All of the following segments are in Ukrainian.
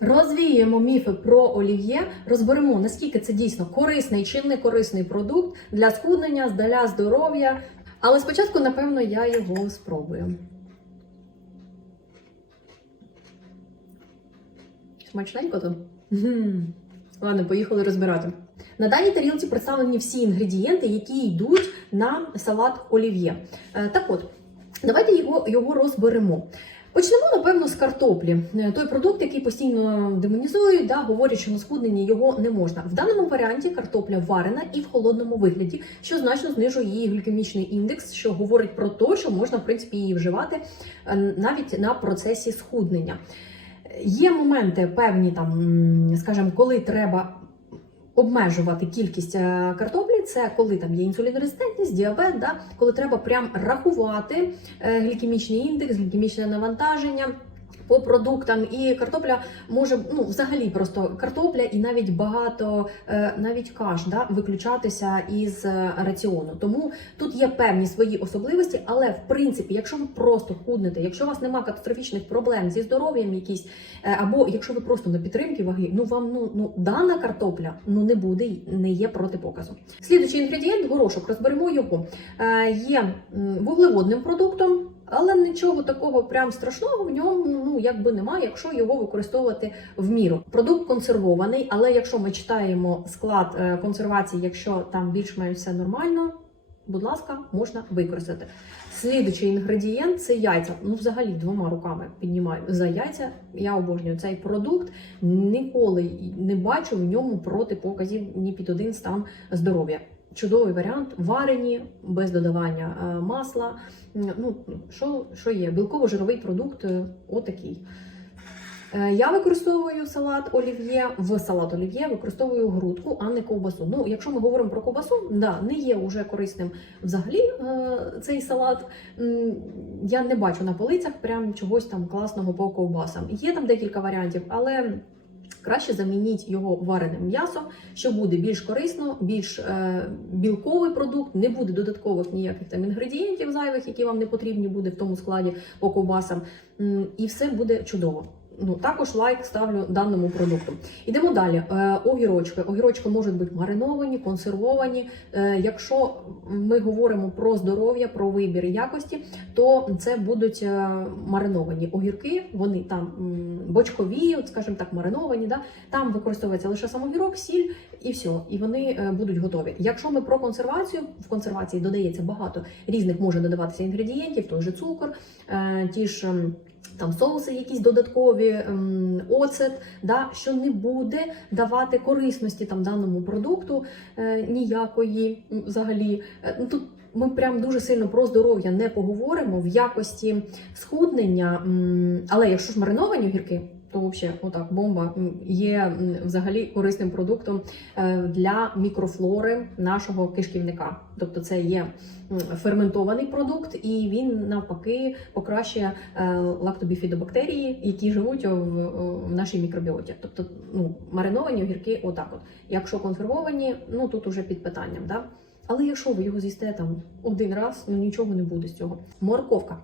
Розвіємо міфи про олів'є, розберемо наскільки це дійсно корисний чи не корисний продукт для схуднення, для здоров'я. Але спочатку, напевно, я його спробую. Смачненько то? Ладно, поїхали розбирати. На даній тарілці представлені всі інгредієнти, які йдуть на салат олів'є. Е, Так от, давайте його, його розберемо. Почнемо, напевно, з картоплі. Е, Той продукт, який постійно демонізують, да, говорять, що на схуднення його не можна. В даному варіанті картопля варена і в холодному вигляді, що значно знижує її глікемічний індекс, що говорить про те, що можна в принципі її вживати е, навіть на процесі схуднення. Є моменти певні, там, скажімо, коли треба обмежувати кількість е, картоплі, це коли там є інсулінорезистентність, діабет, да, коли треба прям рахувати е, глікемічний індекс, глікемічне навантаження. По продуктам і картопля може ну взагалі просто картопля і навіть багато е, навіть каш да, виключатися із е, раціону. Тому тут є певні свої особливості, але в принципі, якщо ви просто худнете, якщо у вас немає катастрофічних проблем зі здоров'ям, якісь е, або якщо ви просто на підтримки ваги, ну вам ну ну дана картопля ну не буде не є протипоказом. Слідуючий інгредієнт горошок. Розберемо його. Є вуглеводним продуктом. Але нічого такого прям страшного в ньому ну якби немає, якщо його використовувати в міру. Продукт консервований, але якщо ми читаємо склад е, консервації, якщо там більш-менш все нормально, будь ласка, можна використати. Слідуючий інгредієнт це яйця. Ну, взагалі, двома руками піднімаю за яйця. Я обожнюю цей продукт. Ніколи не бачу в ньому протипоказів ні під один стан здоров'я. Чудовий варіант, варені без додавання е, масла. Ну, що, що є? Білково-жировий продукт е, отакий. Е, Я використовую салат олів'є. В салат олів'є використовую грудку, а не ковбасу. Ну, якщо ми говоримо про ковбасу, да, не є уже корисним взагалі цей салат. Я не бачу на полицях прям чогось там класного по ковбасам. Є там декілька варіантів, але. Краще замініть його вареним м'ясом, що буде більш корисно, більш е, білковий продукт, не буде додаткових ніяких там інгредієнтів зайвих, які вам не потрібні буде в тому складі по ковбасам. І все буде чудово. Ну також лайк ставлю даному продукту. Ідемо далі. Е, огірочки. Огірочки можуть бути мариновані, консервовані. Е, якщо ми говоримо про здоров'я, про вибір якості, то це будуть е, мариновані огірки. Вони там бочкові, скажімо так, мариновані. Да? Там використовується лише сам огірок, сіль і все, і вони будуть готові. Якщо ми про консервацію, в консервації додається багато різних може додаватися інгредієнтів, той же цукор, ті ж. Там соуси якісь додаткові, ем, оцет, да, що не буде давати корисності там даному продукту е, ніякої взагалі. Е, ну, тут ми прям дуже сильно про здоров'я не поговоримо в якості схуднення. Але якщо ж мариновані огірки, то взагалі отак бомба є взагалі корисним продуктом е, для мікрофлори нашого кишківника. Тобто це є ферментований продукт, і він навпаки покращує е, лактобіфідобактерії, які живуть в, нашій мікробіоті. Тобто, ну мариновані огірки, отак от. Якщо консервовані, ну тут уже під питанням. Да? Але якщо ви його з'їсте там один раз, ну нічого не буде з цього. Морковка.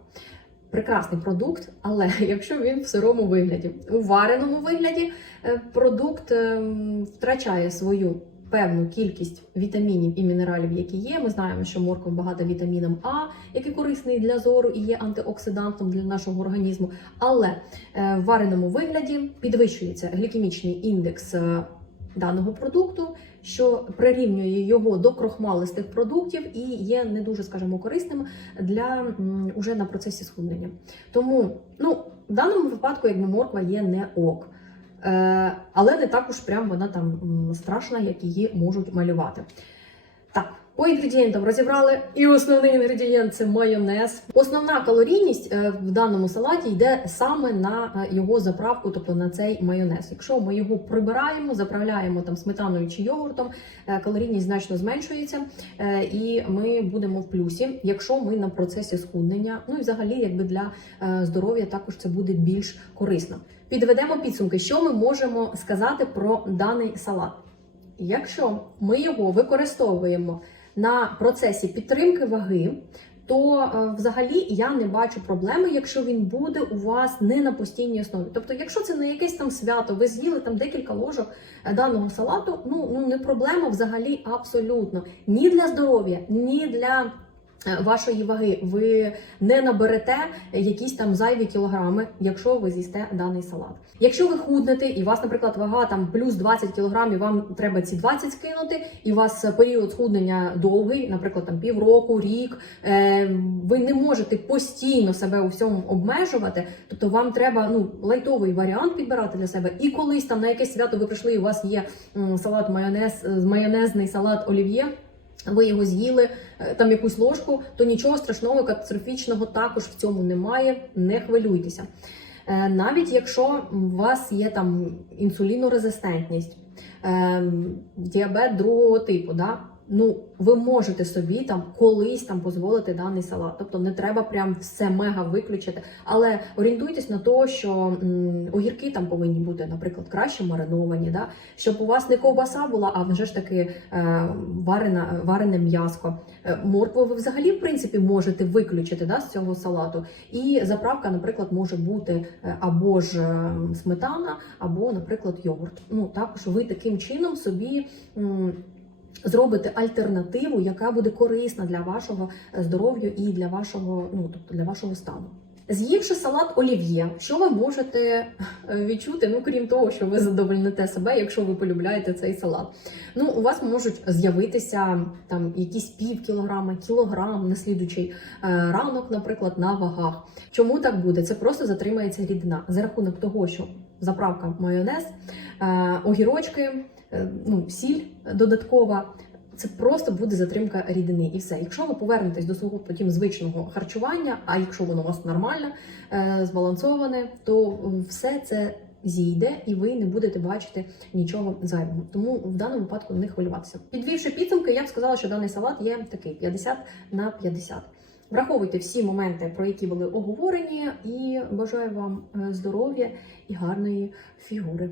Прекрасний продукт, але якщо він в сирому вигляді, у вареному вигляді е, продукт ем, втрачає свою певну кількість вітамінів і мінералів, які є. Ми знаємо, що морква багата вітаміном А, який корисний для зору і є антиоксидантом для нашого організму. Але е, в вареному вигляді підвищується глікемічний індекс е, даного продукту, що прирівнює його до крохмалистих продуктів і є не дуже, скажімо, корисним для уже на процесі схуднення. Тому, ну, в даному випадку, якби морква є не ок. Е, але не також прям вона там страшна, як її можуть малювати. Так, по інгредієнтам розібрали. І основний інгредієнт це майонез. Основна калорійність е, в даному салаті йде саме на е, його заправку, тобто на цей майонез. Якщо ми його прибираємо, заправляємо там сметаною чи йогуртом, е, калорійність значно зменшується, і ми будемо в плюсі, якщо ми на процесі схуднення. Ну і взагалі, якби для здоров'я також це буде більш корисно. Підведемо підсумки, що ми можемо сказати про даний салат. Якщо ми його використовуємо на процесі підтримки ваги, то е, взагалі я не бачу проблеми, якщо він буде у вас не на постійній основі. Тобто, якщо це не якесь там свято, ви з'їли там декілька ложок е, даного салату, ну, ну не проблема взагалі абсолютно ні для здоров'я, ні для. Вашої ваги ви не наберете якісь там зайві кілограми, якщо ви з'їсте даний салат. Якщо ви худнете і у вас, наприклад, вага там плюс 20 кілограмів, вам треба ці 20 скинути, і у вас період схуднення довгий, наприклад, там півроку, рік. Е, ви не можете постійно себе у всьому обмежувати. Тобто вам треба ну лайтовий варіант підбирати для себе. І колись там на якесь свято ви прийшли, і у вас є салат майонез, е, майонезний салат олів'є. Ви його з'їли е, там якусь ложку, то нічого страшного, катастрофічного також в цьому немає. Не хвилюйтеся. Е, Навіть якщо у вас є там інсулінорезистентність, ем, діабет другого типу, да? Ну ви можете собі там колись там дозволити даний салат. Тобто не треба прям все мега виключити. Але орієнтуйтесь на те, що м, огірки там повинні бути, наприклад, краще мариновані, да? щоб у вас не ковбаса була, а вже ж таки е, варена, варене м'яско. Е, Моркву ви взагалі в принципі можете виключити да, з цього салату. І заправка, наприклад, може бути е, або ж е, сметана, або, наприклад, йогурт. Ну також ви таким чином собі. м, Зробите альтернативу, яка буде корисна для вашого е, здоров'я і для вашого, ну тобто для вашого стану. З'ївши салат олів'є, що ви можете е, відчути? Ну крім того, що ви задовольните себе, якщо ви полюбляєте цей салат. Ну, у вас можуть з'явитися там якісь пів кілограма, кілограм на слідучий е, ранок, наприклад, на вагах. Чому так буде? Це просто затримається рідина за рахунок того, що заправка майонез, огірочки, ну, сіль додаткова. Це просто буде затримка рідини, і все. Якщо ви повернетесь до свого потім звичного харчування, а якщо воно у вас нормальне, е, збалансоване, то все це зійде, і ви не будете бачити нічого зайвого. Тому в даному випадку не хвилюватися. Підвівши підсумки, я б сказала, що даний салат є такий 50 на 50. Враховуйте всі моменти, про які були оговорені, і бажаю вам е, здоров'я і гарної фігури.